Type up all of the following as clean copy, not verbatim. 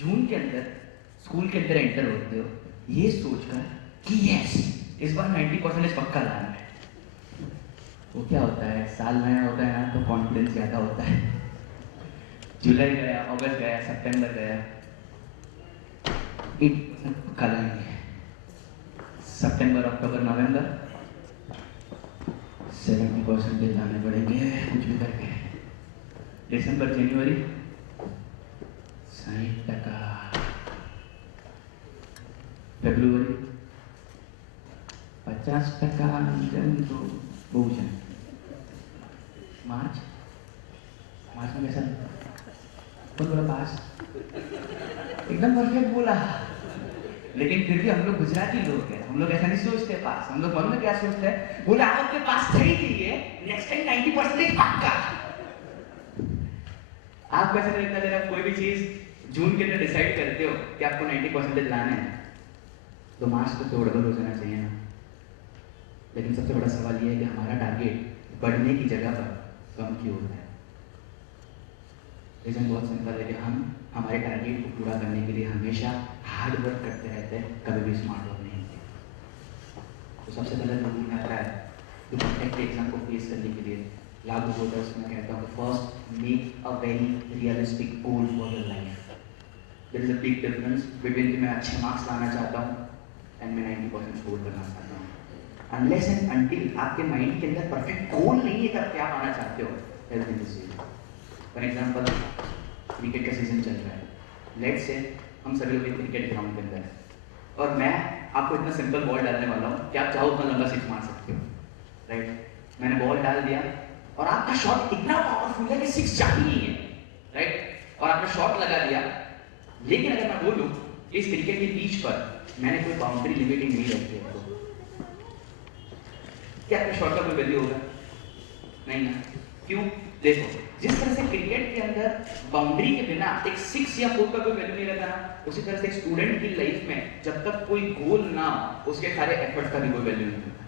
जून के अंदर स्कूल के अंदर एंटर होते हो ये सोचकर कि यस इस बार 90% पक्का लाना है। वो क्या होता है, साल नया होता है ना तो कॉन्फिडेंस ज़्यादा होता है। जुलाई गया, अगस्त गया, सितंबर गया, 8% पक्का लाएंगे। सितंबर, अक्टूबर, नवंबर 70% लाने पड़ेंगे कुछ भी करके। दिसंबर, जनवरी 60%, फेब्रुवरी 50%, तो बहुत है। मार्च में कैसा तो बोला पास, एकदम परफेक्ट बोला। लेकिन फिर भी हम लोग गुजराती लोग हैं, हम लोग ऐसा नहीं सोचते पास। हम लोग मन में क्या सोचते हैं, बोला आपके पास सही नहीं है, नेक्स्ट टाइम 90% पक्का। आप कैसे लगता है, जब कोई भी चीज जून के अंदर डिसाइड करते हो कि आपको 90% लाना है तो मार्च तक तो डबल हो जाना चाहिए ना। लेकिन सबसे बड़ा सवाल यह है कि हमारा टारगेट बढ़ने की जगह पर कम क्यों होता है। रीजन बहुत सिंपल है कि हम हमारे टारगेट को पूरा करने के लिए हमेशा हार्ड वर्क करते रहते हैं, कभी भी स्मार्ट वर्क नहीं होते। तो सबसे पहले रूल आता है जो परफेक्ट एग्जाम को फेस करने के लिए लागू होता है, उसमें कहता हूँ first make a very realistic goal for your life. There is a big difference between कि मैं अच्छे मार्क्स लाना चाहता हूँ एंड मैं 90% स्कोर करना चाहता हूँ। अनलेस एंड अनटिल आपके माइंड के अंदर परफेक्ट गोल नहीं है कि आप क्या पाना चाहते हो, everything is easy. For example cricket का सीजन चल रहा है, लेट्स से हम सभी लोग क्रिकेट ग्राउंड के अंदर हैं और मैं आपको इतना सिंपल बॉल डालने वाला हूँ कि आप चाहो उतना लंबा सिक्स मार सकते हो, राइट। मैंने बॉल डाल दिया और आपका शॉट इतना पावरफुल है कि सिक्स जाती नहीं है, राइट। और आपने शॉट लगा दिया, लेकिन अगर मैं बोलूँ इस क्रिकेट के बीच पर मैंने कोई बाउंड्री लिमिटिंग नहीं रखी है, तो क्या आपके शॉट का कोई वैल्यू होगा? नहीं ना। क्यों? देखो, जिस तरह से क्रिकेट के अंदर बाउंड्री के बिना एक 6 या 4 का कोई वैल्यू नहीं रहता ना, उसी तरह से एक स्टूडेंट की लाइफ में जब तक कोई गोल ना हो उसके सारे एफर्ट्स का भी कोई वैल्यू नहीं होता।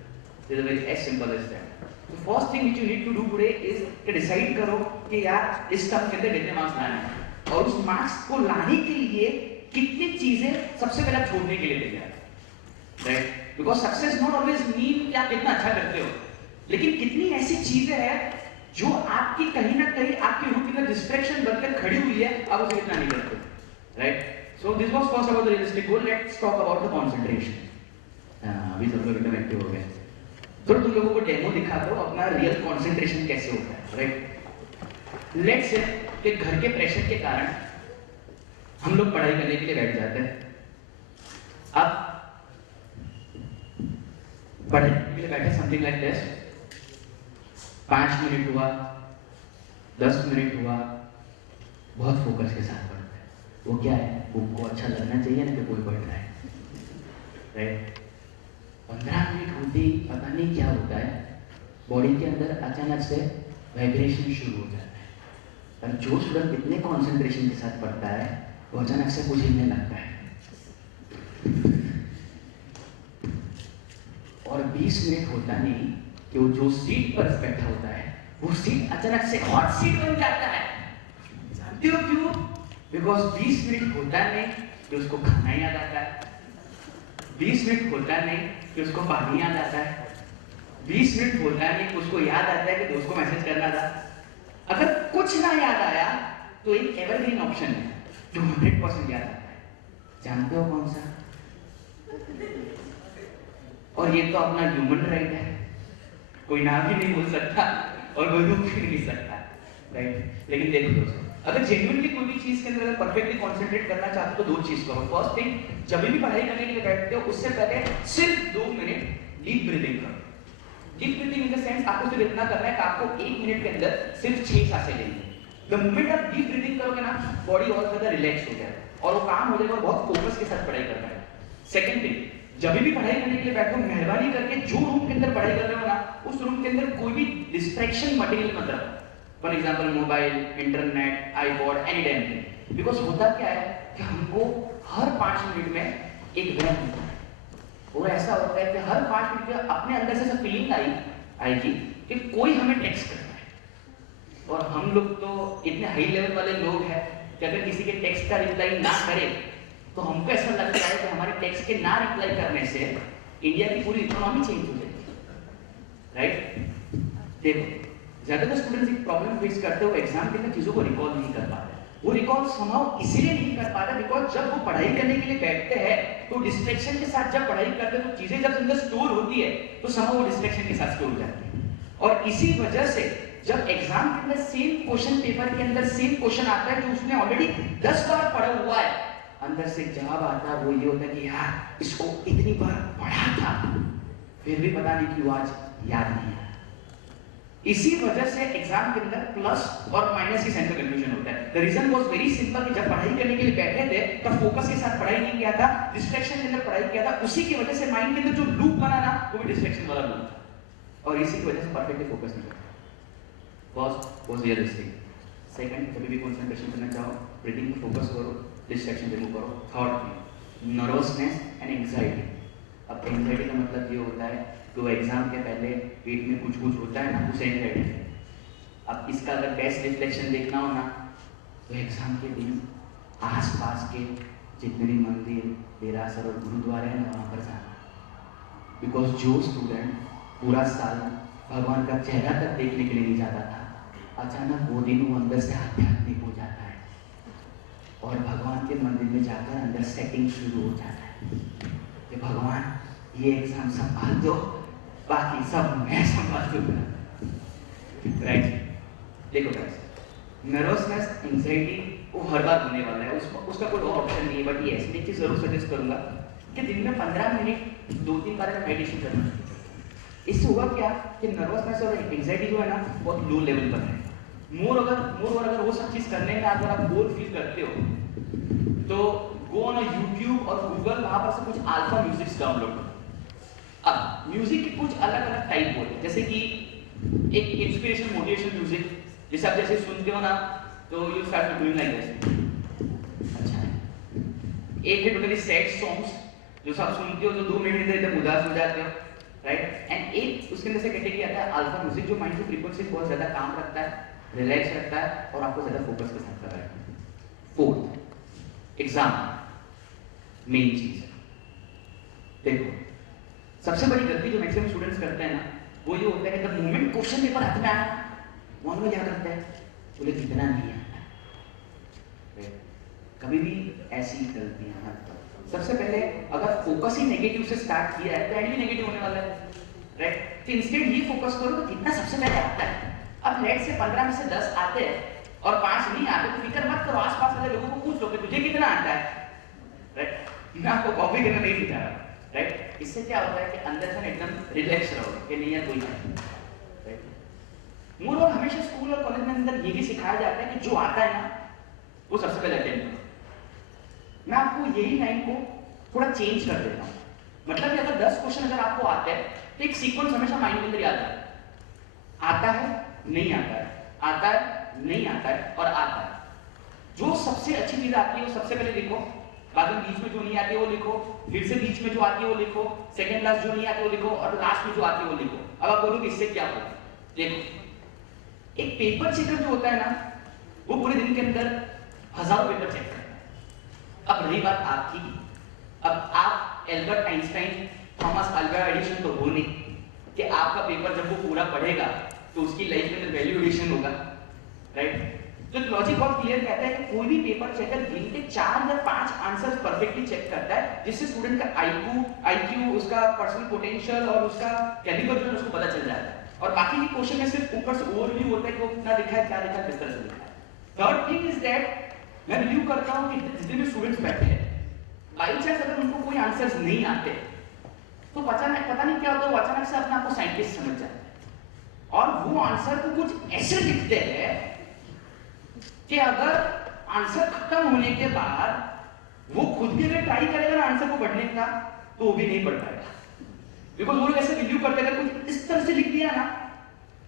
It is very as simple as that. तो first thing which you need to do today is कि डिसाइड करो कि यार इस टर्म के अंदर कितने मार्क्स लाने हैं और उस मार्क्स को लाने के लिए कितनी चीजें सबसे पहले छोड़ने के लिए तैयार, right. Because success not always mean कि आप कितना अच्छा करते हो, लेकिन कितनी ऐसी चीजें हैं जो आपकी कहीं ना कहीं आपके रूप में डिस्ट्रैक्शन बनकर खड़ी हुई है, आप उसे इतना नहीं करते, right. So this was first about the realistic goal. Let's talk about the concentration. अभी सब लोग एकदम एक्टिव हो गए, तो तुम लोगों को डेमो दिखा दो अपना रियल कंसंट्रेशन कैसे होता है, राइट। लेट्स से कि घर के प्रेशर के कारण हम लोग पढ़ाई करने के लिए बैठ जाते हैं। अब पढ़ने के लिए बैठे समथिंग लाइक दिस, 5 मिनट हुआ, 10 मिनट हुआ, बहुत फोकस के साथ पढ़ते हैं। वो क्या है, बुक को अच्छा लगना चाहिए ना कि कोई पढ़ रहा है, राइट। 15 मिनट होते ही पता नहीं क्या होता है, बॉडी के अंदर अचानक से वाइब्रेशन शुरू हो जाता है। और जो स्टूडेंट इतने कॉन्सेंट्रेशन के साथ पढ़ता है वो अचानक से कुछ हिलने लगता है और 20 मिनट होता नहीं कि वो जो सीट पर बैठा होता है वो सीट अचानक से हॉट सीट बन जाता है। जानते हो क्यों? बिकॉज 20 मिनट होता नहीं कि उसको खाना याद आता है, 20 मिनट होता नहीं कि उसको पानी याद आता है, 20 मिनट होता नहीं कि उसको याद आता है कि दोस्त को मैसेज करना था। अगर कुछ ना याद आया तो एक एवरग्रीन ऑप्शन है जो 100% याद आता है। जानते हो कौन सा? और ये तो अपना ह्यूमन राइट है, कोई नाम भी नहीं बोल सकता और कोई रुक भी नहीं सकता, राइट। लेकिन देखो दोस्तों, अगर जेन्युइनली कोई भी चीज के अंदर अगर परफेक्टली कंसंट्रेट करना चाहते हो तो 2 चीज करो। फर्स्ट थिंग, जब भी पढ़ाई करने के लिए बैठते हो उससे पहले सिर्फ 2 मिनट डीप ब्रीदिंग करो। Deep breathing in the sense आपको सिर्फ इतना करना है कि आपको 1 मिनट के अंदर सिर्फ 6 सांसें लेनी है। द मोमेंट आप डीप ब्रीदिंग करोगे ना, बॉडी और ज्यादा रिलैक्स हो जाएगा और वो काम हो जाएगा और बहुत फोकस के साथ पढ़ाई करना है। सेकंड थिंग, जब भी पढ़ाई करने के लिए बैठो मेहरबानी करके जो रूम के अंदर पढ़ाई कर रहे हो ना उस रूम के अंदर कोई भी डिस्ट्रैक्शन मटेरियल मत रखो। For example mobile, internet, iPod, any damn thing. Because होता क्या है कि हमको हर 5 मिनट में एक वहम होता है, वो ऐसा होता है कि हर 5 मिनट में अपने अंदर से सब फीलिंग आएगी कि कोई हमें टेक्स्ट करता है। और हम लोग तो इतने हाई लेवल वाले लोग हैं कि अगर किसी के टेक्स्ट का रिप्लाई ना करे तो हमको ऐसा लगता है कि हमारे टेक्स्ट के ना रिप्लाई करने से इंडिया की पूरी इकोनॉमी चेंज हो जाएगी, राइट? देखो, ज्यादातर स्टूडेंट्स एक प्रॉब्लम फेस करते हो, एग्जाम के अंदर चीजों को रिकॉल नहीं कर पाते। वो रिकॉल समहाउ इसीलिए नहीं कर पाते बिकॉज जब वो पढ़ाई करने के लिए बैठते हैं तो डिस्ट्रैक्शन के साथ जब पढ़ाई करते हैं तो चीजें जब अंदर स्टोर होती है तो समहाउ वो डिस्ट्रैक्शन के साथ स्टोर हो जाती है। और इसी वजह से जब एग्जाम के अंदर सेम क्वेश्चन पेपर के अंदर सेम क्वेश्चन आता है जो उसने ऑलरेडी 10 बार पढ़ा हुआ है, अंदर से जवाब आता है वो ये होता है कि यार इसको इतनी बार पढ़ा था फिर भी पता नहीं क्यों आज याद नहीं आया। इसी वजह से एग्जाम के अंदर प्लस और माइनस की साइन का कंफ्यूजन होता है। The reason was very simple कि जब पढ़ाई करने के लिए बैठे थे तब फोकस के साथ पढ़ाई नहीं किया था, डिस्ट्रैक्शन के अंदर पढ़ाई किया था, उसी की वजह से माइंड के अंदर जो लूप बना ना वो भी डिस्ट्रैक्शन वाला लूप था और इसी की वजह से परफेक्टली फोकस नहीं करता। was realistic. सेकंड, कभी भी कंसंट्रेशन करना चाहो ब्रीथिंग पे फोकस करो, डिस्ट्रैक्शन रिमूव करो। Third, nervousness and anxiety. अब एंजाइटी का मतलब ये होता है तो एग्जाम के पहले पेट में कुछ होता है ना, उसे एंजाइटी। अब इसका अगर बेस्ट रिफ्लेक्शन देखना हो ना तो एग्जाम के दिन आसपास के जितने भी मंदिर, देरासर और गुरुद्वारे हैं वहाँ पर जाना, बिकॉज जो स्टूडेंट पूरा साल भगवान का चेहरा तक देखने के लिए नहीं जाता था, अचानक वो दिन वो अंदर से आध्यात्मिक हो जाता है और भगवान के मंदिर में जाकर अंदर सेटिंग शुरू हो जाता है कि भगवान ये एग्जाम संभाल दो, बाकी सब मैं संभाल दूंगा, राइट? देखो गाइस, नर्वसनेस, एंजाइटी वो हर बार होने वाला है, उसका कोई और ऑप्शन नहीं है। बट ये एक चीज जरूर सजेस्ट करूंगा कि दिन में 15 मिनट 2-3 बार मेडिटेशन करना चाहिए। इससे होगा क्या कि नर्वसनेस और एंजाइटी जो है ना बहुत लो लेवल पर है। मोर अगर वो सब चीज करने में अगर आप बोर फील करते हो तो गो ऑन यूट्यूब और गूगल, वहां पर से कुछ अल्फा म्यूजिक डाउनलोड करो। अब म्यूजिक के कुछ अलग अलग टाइप होते हैं, जैसे कि एक इंस्पिरेशन मोटिवेशन म्यूजिक, जैसे आप जैसे सुनते हो ना तो you start doing like this. अच्छा, एक है टोटली सैड सॉन्ग्स जो सब सुनते हो तो 2 मिनट में एकदम उदास हो जाते हो, राइट? एंड एक उसके अंदर से कैटेगरी आता है अल्फा म्यूजिक जो माइंड की फ्रीक्वेंसी बहुत ज्यादा काम रखता है, रिलैक्स रखता है और आपको ज्यादा फोकस के साथ कर रहा है। फोर्थ, एग्जाम मेन चीज। देखो, सबसे बड़ी गलती जो मैक्सिमम स्टूडेंट्स करते हैं ना वो ये होता है कि जब मोमेंट क्वेश्चन पेपर हाथ में आया वो हम लोग क्या करते हैं, बोले कितना नहीं आता। कभी भी ऐसी गलतियां मत करो। सबसे पहले अगर फोकस ही नेगेटिव से स्टार्ट किया है तो एंड भी नेगेटिव होने वाला है, राइट? तो इंस्टेड ये फोकस करो तो कितना सबसे पहले आता है। अब लेट से 15 में से 10 आते हैं और 5 नहीं आते तो फिक्र मत करो, आसपास वाले लोगों को पूछ लो कि तुझे कितना आता है, राइट? मैं आपको कॉपी करना नहीं सिखा रहा, राइट? इससे क्या होता है कि अंदर से एकदम रिलैक्स रहो कि नहीं है कोई नहीं, राइट? मोर और हमेशा स्कूल और कॉलेज में अंदर ये भी सिखाया जाता है कि जो आता है ना वो सबसे पहले अटेंड करो। मैं आपको यही लाइन को थोड़ा चेंज कर देता हूँ, मतलब कि अगर 10 क्वेश्चन अगर आपको आते हैं तो एक सीक्वेंस हमेशा माइंड के अंदर याद आता है, नहीं आता है, आता है, नहीं आता है और आता है। जो सबसे अच्छी चीज आती है वो सबसे पहले लिखो, बाद में बीच में जो नहीं आती है वो लिखो, फिर से बीच में जो आती है वो लिखो, सेकंड क्लास जो नहीं आती है वो लिखो और लास्ट में जो आती है वो लिखो। अब आप बोलोगे इससे क्या होगा? देखो, एक पेपर चेकर जो होता है ना वो पूरे दिन के अंदर हजारों पेपर चेक करता है। अब रही बात आपकी, अब आप Albert Einstein, Thomas Alva Edison तो हो नहीं कि आपका पेपर जब वो पूरा पढ़ेगा तो उसकी लाइफ में वैल्यू एडिशन होगा, राइट? तो लॉजिक बहुत क्लियर कहता है कि कोई भी पेपर चेकर दिन के 4 या 5 आंसर्स परफेक्टली चेक करता है जिससे स्टूडेंट का आईक्यू, उसका पर्सनल पोटेंशियल और उसका कैलिबर जो है उसको पता चल जाता है। और बाकी के क्वेश्चन में सिर्फ ऊपर से ओवरव्यू होता है कि वो कितना लिखा है, क्या लिखा है, किस तरह से लिखा है। थर्ड थिंग इज दैट मैं रिव्यू करता हूँ कि जितने भी स्टूडेंट्स बैठे हैं बाई चांस अगर उनको कोई आंसर्स नहीं आते तो पता नहीं क्या होता है, वो अचानक से अपने आप को साइंटिस्ट समझ जाते हैं और वो आंसर को कुछ ऐसे लिखते हैं कि अगर आंसर खत्म होने के बाद वो खुद भी अगर ट्राई करेगा ना आंसर को पढ़ने का तो वो भी नहीं पढ़ पाएगा, बिकॉज वो लोग ऐसे रिव्यू करते हैं। अगर कुछ इस तरह से लिख दिया ना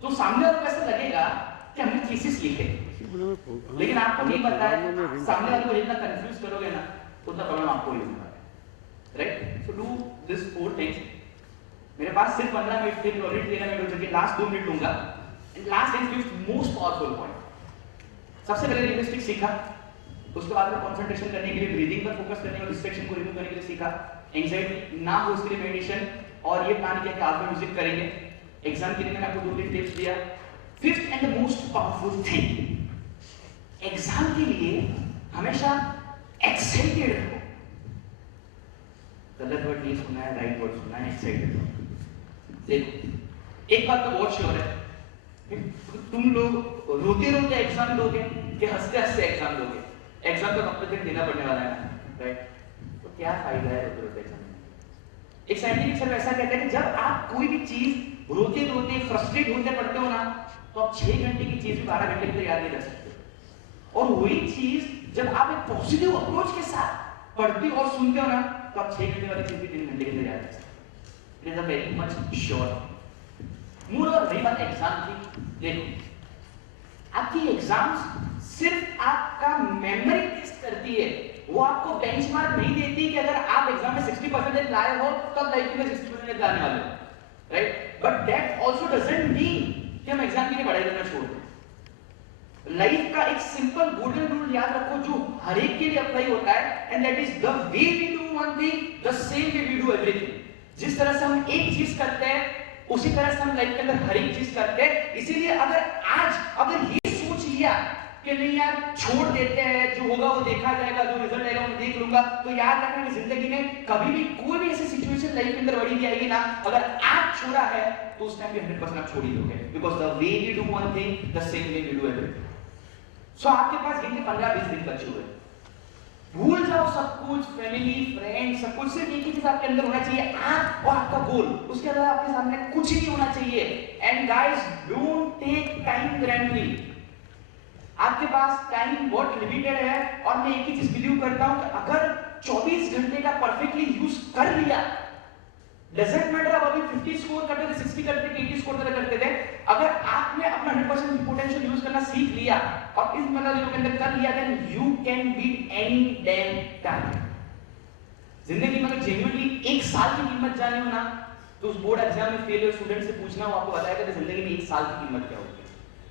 तो सामने वाले को ऐसा लगेगा कि हमने थीसिस लिखे, लेकिन आपको नहीं पता है सामने वाले को जितना कंफ्यूज करोगे ना उतना प्रॉब्लम आपको ही होगा, right? So do this 4 things. मेरे पास सिर्फ 15 मिनट थे, ऑलरेडी 13 मिनट हो चुके, लास्ट 2 मिनट लूंगा। And last and fifth most powerful point, सबसे पहले लिंग्विस्टिक्स सीखा, उसके बाद में कंसंट्रेशन करने के लिए ब्रीदिंग पर फोकस करने और डिस्ट्रैक्शन को रिमूव करने के लिए सीखा। एंजाइटी ना हो उसके लिए मेडिटेशन, और ये प्लान किया कि आप म्यूजिक करेंगे। एग्जाम के लिए मैंने आपको 2-3 टिप्स दिया। Fifth and the most powerful thing, exam के लिए हमेशा एक्साइटेड रहो। गलत वर्ड नहीं सुना है, राइट वर्ड सुना है, एक्साइटेड रहो। देखो एक बात तो बहुत श्योर है, तुम लोग रोते रोते एग्जाम दोगे कि हंसते हंसते एग्जाम दोगे? एग्जाम तो कब तक देना पड़ने वाला है ना, राइट? तो क्या फायदा है रोते रोते एग्जाम में? एक साइंटिफिक सर्वे ऐसा कहता है कि जब आप कोई भी चीज रोते रोते फ्रस्ट्रेट होते पढ़ते हो ना, तो आप 6 घंटे की चीज भी 12 घंटे के लिए याद नहीं कर सकते। और वही चीज जब आप एक पॉजिटिव अप्रोच के साथ पढ़ते और सुनते हो ना, तो आप 6 घंटे वाली चीज भी 3 घंटे के लिए याद कर सकते। It is a very much sure. मूल और रही बात एग्जाम की, देखो आपकी एग्जाम्स सिर्फ आपका मेमोरी टेस्ट करती है, वो आपको बेंचमार्क नहीं देती कि अगर आप एग्जाम में 60% लाए हो तब लाइफ में 60% लाने वाले हो, right? But that also doesn't mean कि हम एग्जाम के लिए पढ़ाई करना छोड़ दें। लाइफ का एक सिंपल गोल्डन रूल याद रखो जो हर एक के लिए अप्लाई होता है, and that is the way we do one thing the same way we do everything. जिस तरह से हम एक चीज करते हैं उसी तरह से हम लाइफ के अंदर हर एक चीज करते हैं। इसीलिए अगर ये सोच लिया कि नहीं यार छोड़ देते हैं, जो होगा वो देखा जाएगा, जो रिजल्ट आएगा मैं देख लूंगा, तो याद रखना कि जिंदगी में कभी भी कोई भी ऐसी सिचुएशन लाइफ के अंदर बड़ी भी आएगी ना, अगर आप छोड़ा है तो उस टाइम भी 100% आप छोड़ ही दोगे, because the way we do one thing the same way we do everything. So आपके पास गिनके 15-20 दिन बचे हुए, भूल जाओ सब कुछ, फैमिली फ्रेंड सब कुछ, सिर्फ एक ही चीज आपके अंदर होना चाहिए, आप और आपका गोल। उसके अलावा आपके सामने कुछ नहीं होना चाहिए। And guys don't take time grandly. आपके पास टाइम बहुत लिमिटेड है, और मैं एक ही चीज बिलीव करता हूं कि अगर 24 घंटे का परफेक्टली यूज कर लिया, डजंट मैटर आप अभी 50 स्कोर करते थे, 60 करते थे, 80 स्कोर करते थे, अगर आपने अपना 100% पोटेंशियल यूज करना सीख लिया और इस मतलब दिनों के अंदर कर लिया, then you can beat any damn target. जिंदगी में अगर जेन्युइनली 1 साल की कीमत जानी हो ना, तो उस बोर्ड एग्जाम में फेल हुए स्टूडेंट से पूछना, वो आपको बताएगा कि जिंदगी में 1 साल की कीमत क्या होती है।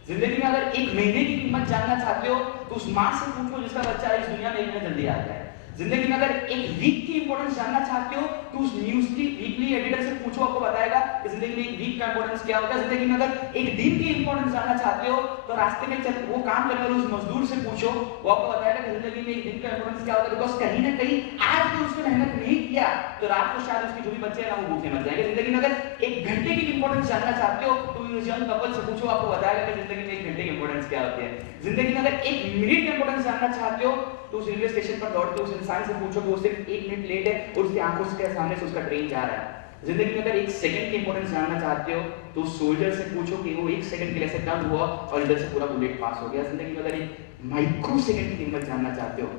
जिंदगी में अगर 1 महीने की कीमत जानना चाहते हो तो उस माँ से पूछो जिसका बच्चा इस दुनिया में 1 महीने जल्दी आ गया है। जिंदगी में अगर 1 वीक की इंपॉर्टेंस जानना चाहते हो तो उस न्यूज़ली वीकली एडिटर से पूछो, आपको बताएगा कि जिंदगी में 1 वीक का इंपॉर्टेंस क्या होता है। जिंदगी में अगर 1 दिन की इंपॉर्टेंस जानना चाहते हो तो रास्ते में चल वो काम करने वाले उस मजदूर से पूछो, वो आपको बताएगा कि जिंदगी में 1 दिन का इंपॉर्टेंस क्या होता है। बिकॉज कहीं ना कहीं आज तो उसने मेहनत नहीं किया तो रात को शायद उसके जो भी बच्चे हैं ना वो भूखे मर जाएंगे। जिंदगी में अगर 1 घंटे की इंपॉर्टेंस जानना चाहते हो तो उस यंग कपल से पूछो, आपको बताएगा कि जिंदगी में 1 घंटे की इंपॉर्टेंस क्या होती है। जिंदगी में अगर 1 मिनट की इंपॉर्टेंस जानना चाहते हो तो उस रेलवे स्टेशन पर दौड़ते उस इंसान से पूछो कि वो सिर्फ 1 मिनट लेट है और उसकी आंखों के सामने से उसका ट्रेन जा रहा है। जिंदगी में अगर 1 सेकंड की इंपॉर्टेंस जानना चाहते हो तो उस सोल्जर से पूछो कि वो 1 सेकंड के लिए ऐसे टर्न हुआ और इधर से पूरा बुलेट पास हो गया। जिंदगी में अगर 1 माइक्रो सेकंड की कीमत जानना चाहते हो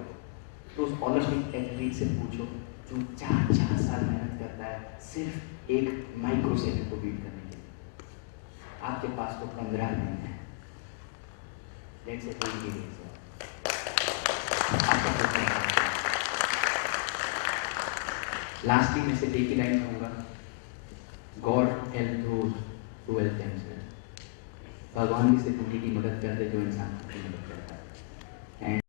तो उस ओलंपिक एथलीट से पूछो जो 4 साल मेहनत करता है सिर्फ 1 माइक्रो सेकंड को बीट करने के लिए। आपके पास तो 15 दिन है। लेट्स से कोई भी लास्टली में से एक ही लाइन कहूंगा, God help those who help themselves. भगवान भी सिर्फ उन्हीं की मदद करते जो इंसान की मदद करता है।